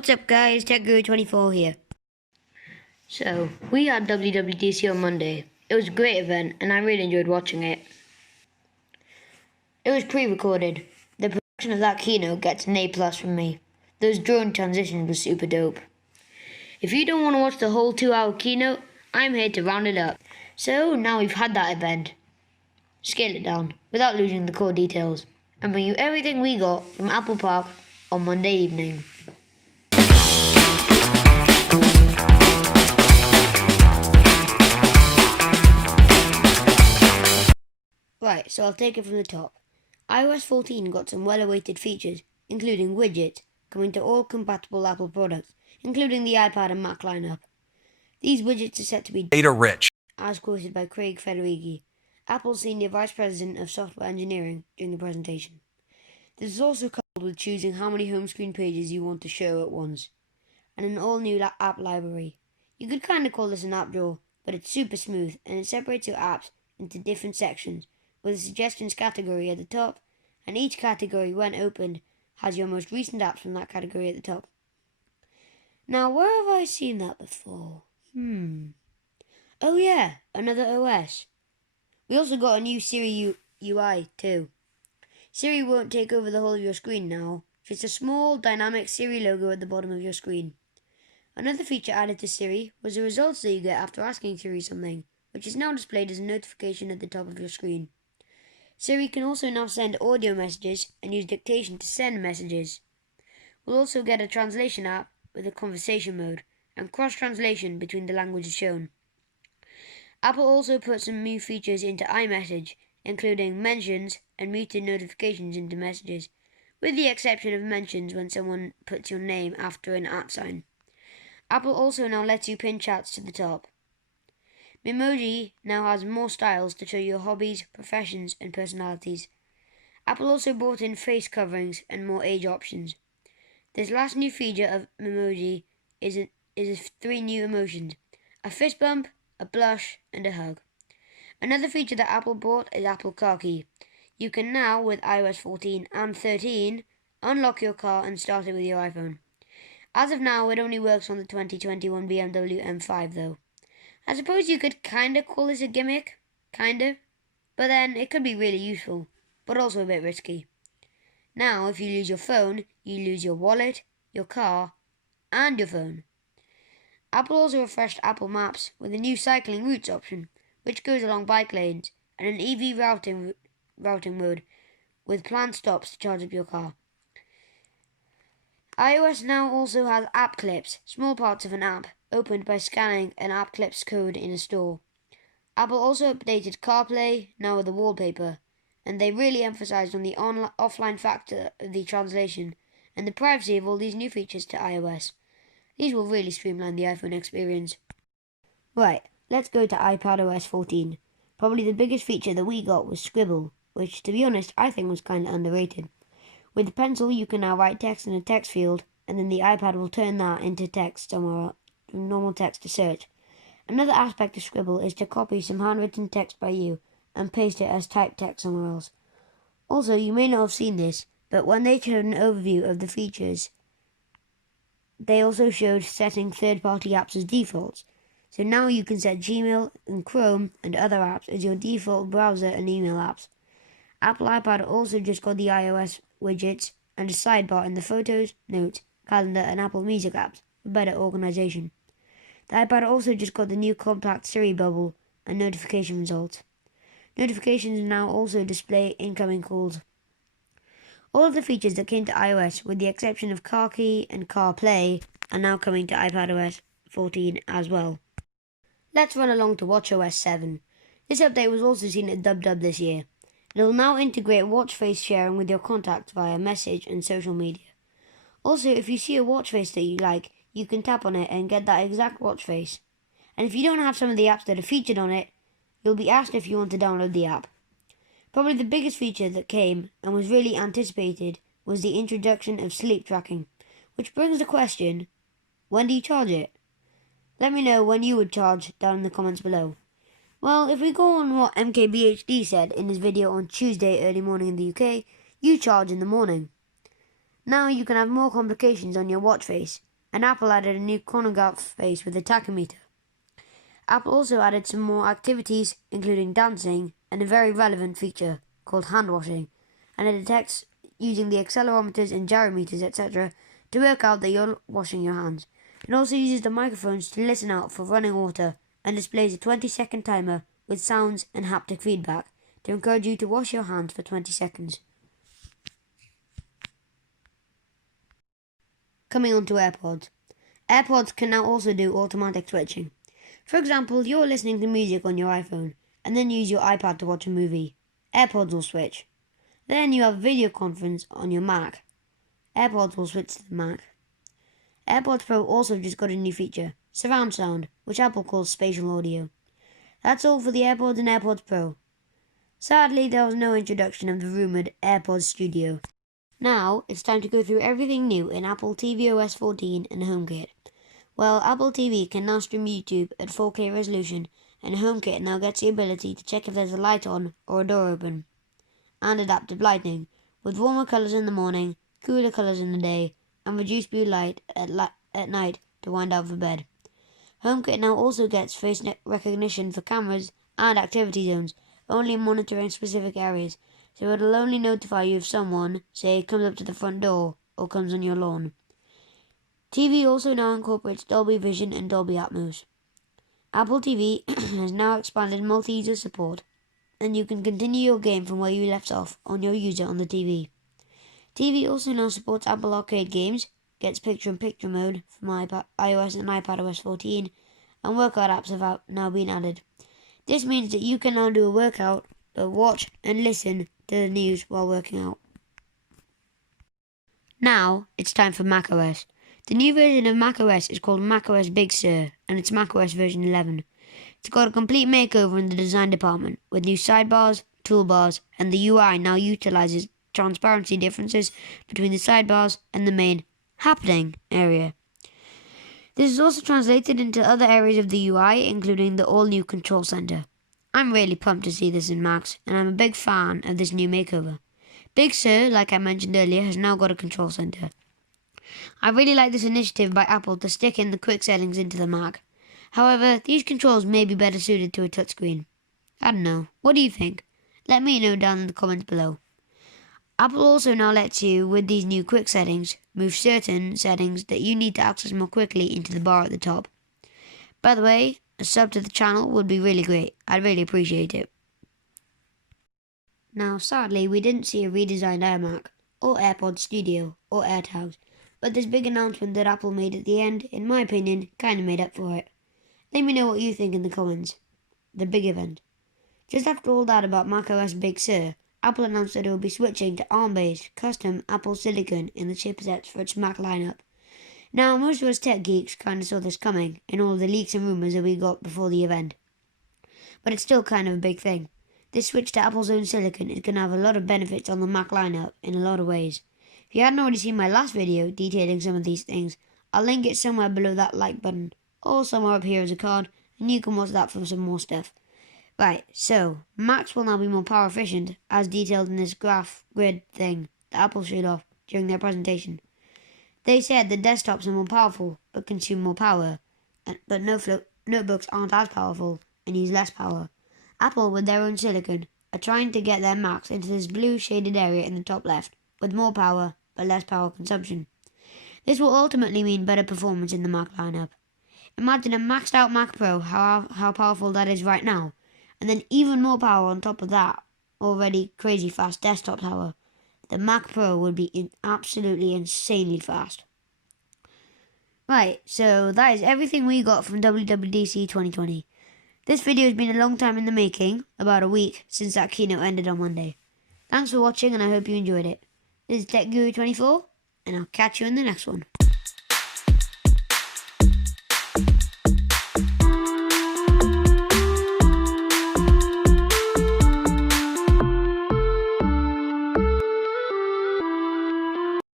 What's up guys, TechGuru24 here. So, we had WWDC on Monday. It was a great event and I really enjoyed watching it. It was pre-recorded. The production of that keynote gets an A+ from me. Those drone transitions were super dope. If you don't want to watch the whole 2-hour keynote, I'm here to round it up. So, now we've had that event. Scale it down, without losing the core details, and bring you everything we got from Apple Park on Monday evening. Right, so I'll take it from the top. iOS 14 got some well-awaited features, including widgets, coming to all compatible Apple products, including the iPad and Mac lineup. These widgets are set to be data-rich, as quoted by Craig Federighi, Apple's Senior Vice President of Software Engineering, during the presentation. This is also coupled with choosing how many home screen pages you want to show at once, and an all-new app library. You could kinda call this an app drawer, but it's super smooth, and it separates your apps into different sections, with a suggestions category at the top, and each category, when opened, has your most recent apps from that category at the top. Now, where have I seen that before? Oh yeah, another OS. We also got a new Siri UI too. Siri won't take over the whole of your screen now, just a small dynamic Siri logo at the bottom of your screen. Another feature added to Siri was the results that you get after asking Siri something, which is now displayed as a notification at the top of your screen. Siri can also now send audio messages and use dictation to send messages. We'll also get a translation app with a conversation mode and cross-translation between the languages shown. Apple also put some new features into iMessage, including mentions and muted notifications into messages, with the exception of mentions when someone puts your name after an @ sign. Apple also now lets you pin chats to the top. Memoji now has more styles to show your hobbies, professions, and personalities. Apple also brought in face coverings and more age options. This last new feature of Memoji is 3 new emotions: a fist bump, a blush, and a hug. Another feature that Apple brought is Apple Car Key. You can now, with iOS 14 and 13, unlock your car and start it with your iPhone. As of now, it only works on the 2021 BMW M5 though. I suppose you could kinda call this a gimmick, but then it could be really useful, but also a bit risky. Now, if you lose your phone, you lose your wallet, your car, and your phone. Apple also refreshed Apple Maps with a new cycling routes option, which goes along bike lanes, and an EV routing mode with planned stops to charge up your car. iOS now also has app clips, small parts of an app, opened by scanning an app clips code in a store. Apple also updated CarPlay, now with a wallpaper, and they really emphasized on the offline factor of the translation and the privacy of all these new features to iOS. These will really streamline the iPhone experience. Right, let's go to iPadOS 14. Probably the biggest feature that we got was Scribble, which to be honest I think was kinda underrated. With the pencil you can now write text in a text field, and then the iPad will turn that into text somewhere, from normal text to search. Another aspect of Scribble is to copy some handwritten text by you and paste it as typed text somewhere else. Also, you may not have seen this, but when they showed an overview of the features, they also showed setting third-party apps as defaults. So now you can set Gmail and Chrome and other apps as your default browser and email apps. Apple iPad also just got the iOS widgets and a sidebar in the Photos, Notes, Calendar and Apple Music apps for better organization. The iPad also just got the new compact Siri bubble and notification results. Notifications now also display incoming calls. All of the features that came to iOS, with the exception of Car Key and CarPlay, are now coming to iPadOS 14 as well. Let's run along to watchOS 7. This update was also seen at WWDC this year. It will now integrate watch face sharing with your contacts via message and social media. Also, if you see a watch face that you like, you can tap on it and get that exact watch face. And if you don't have some of the apps that are featured on it, you'll be asked if you want to download the app. Probably the biggest feature that came and was really anticipated was the introduction of sleep tracking, which brings the question, when do you charge it? Let me know when you would charge down in the comments below. Well, if we go on what MKBHD said in his video on Tuesday early morning in the UK, you charge in the morning. Now you can have more complications on your watch face, and Apple added a new chronograph face with a tachometer. Apple also added some more activities, including dancing, and a very relevant feature called hand washing, and it detects using the accelerometers and gyrometers, etc., to work out that you're washing your hands. It also uses the microphones to listen out for running water and displays a 20-second timer with sounds and haptic feedback to encourage you to wash your hands for 20 seconds. Coming on to AirPods. AirPods can now also do automatic switching. For example, you're listening to music on your iPhone and then use your iPad to watch a movie. AirPods will switch. Then you have video conference on your Mac. AirPods will switch to the Mac. AirPods Pro also just got a new feature, surround sound, which Apple calls spatial audio. That's all for the AirPods and AirPods Pro. Sadly, there was no introduction of the rumoured AirPods Studio. Now, it's time to go through everything new in Apple tvOS 14 and HomeKit. Well, Apple TV can now stream YouTube at 4K resolution, and HomeKit now gets the ability to check if there's a light on or a door open. And adaptive lighting, with warmer colours in the morning, cooler colours in the day, and reduced blue light at night to wind down for bed. HomeKit now also gets face recognition for cameras and activity zones, only monitoring specific areas, so it'll only notify you if someone, say, comes up to the front door or comes on your lawn. TV also now incorporates Dolby Vision and Dolby Atmos. Apple TV has now expanded multi-user support, and you can continue your game from where you left off on your user on the TV. TV also now supports Apple Arcade games, gets picture-in-picture mode from iOS and iPadOS 14, and workout apps have now been added. This means that you can now do a workout, but watch and listen to the news while working out. Now, it's time for macOS. The new version of macOS is called macOS Big Sur, and it's macOS version 11. It's got a complete makeover in the design department, with new sidebars, toolbars, and the UI now utilizes transparency differences between the sidebars and the main happening area. This is also translated into other areas of the UI, including the all-new control center. I'm really pumped to see this in Macs, and I'm a big fan of this new makeover. Big Sur, like I mentioned earlier, has now got a control center. I really like this initiative by Apple to stick in the quick settings into the Mac. However, these controls may be better suited to a touchscreen. I don't know. What do you think? Let me know down in the comments below. Apple also now lets you, with these new quick settings, move certain settings that you need to access more quickly into the bar at the top. By the way, a sub to the channel would be really great. I'd really appreciate it. Now, sadly, we didn't see a redesigned iMac, or AirPods Studio, or AirTags, but this big announcement that Apple made at the end, in my opinion, kinda made up for it. Let me know what you think in the comments. The big event. Just after all that about macOS Big Sur, Apple announced that it will be switching to ARM-based, custom Apple Silicon in the chipsets for its Mac lineup. Now, most of us tech geeks kinda saw this coming, in all the leaks and rumours that we got before the event. But it's still kind of a big thing. This switch to Apple's own silicon is going to have a lot of benefits on the Mac lineup in a lot of ways. If you hadn't already seen my last video detailing some of these things, I'll link it somewhere below that like button, or somewhere up here as a card, and you can watch that for some more stuff. Right, so, Macs will now be more power efficient, as detailed in this graph grid thing that Apple showed off during their presentation. They said that desktops are more powerful, but consume more power, but notebooks aren't as powerful, and use less power. Apple, with their own silicon, are trying to get their Macs into this blue shaded area in the top left, with more power, but less power consumption. This will ultimately mean better performance in the Mac lineup. Imagine a maxed out Mac Pro, how powerful that is right now, and then even more power on top of that already crazy fast desktop power. The Mac Pro would be absolutely insanely fast. Right, so that is everything we got from WWDC 2020. This video has been a long time in the making, about a week since that keynote ended on Monday. Thanks for watching and I hope you enjoyed it. This is TechGuru 24 and I'll catch you in the next one.